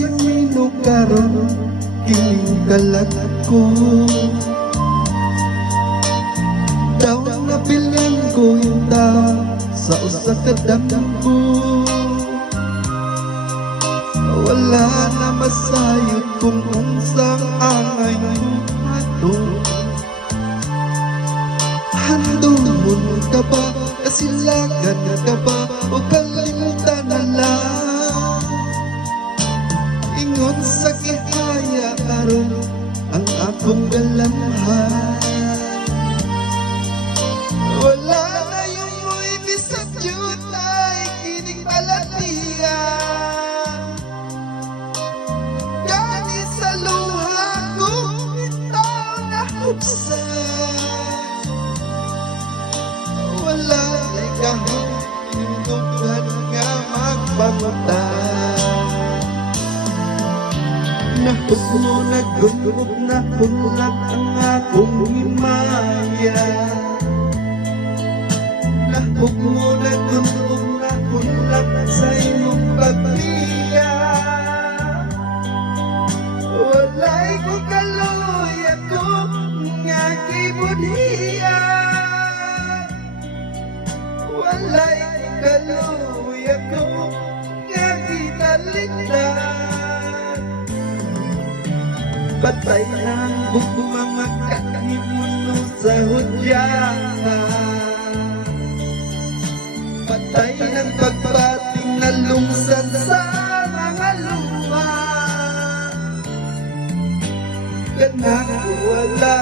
masimino karon kining kalag ko. Daw nabilan ko inta sa usa ka damgo. Wala na masayod kung unsang angay ato. Handumon ka ba, kasilagan ka ba, o kalimutan na lang? Ingon sa kihaya karon ang akong galamhan. Wala na yung muy bisag jutay kining balatian. Gani sa luha ko itaw na hubsan. Wala na kahit tindugan nga magpamutan. Nahus mo nagugog na punlat ang akong himaya. Nahug mo nagugog na punlat sa imong pagbiya. Walay ko kaloy ako nga kibudhiya. Walay ko kaloy ako nga gitalindan. Patay ng mga kahimuno sa hudyahan. Patay ng pagpating na lungsad sa mga lupa. Ganang wala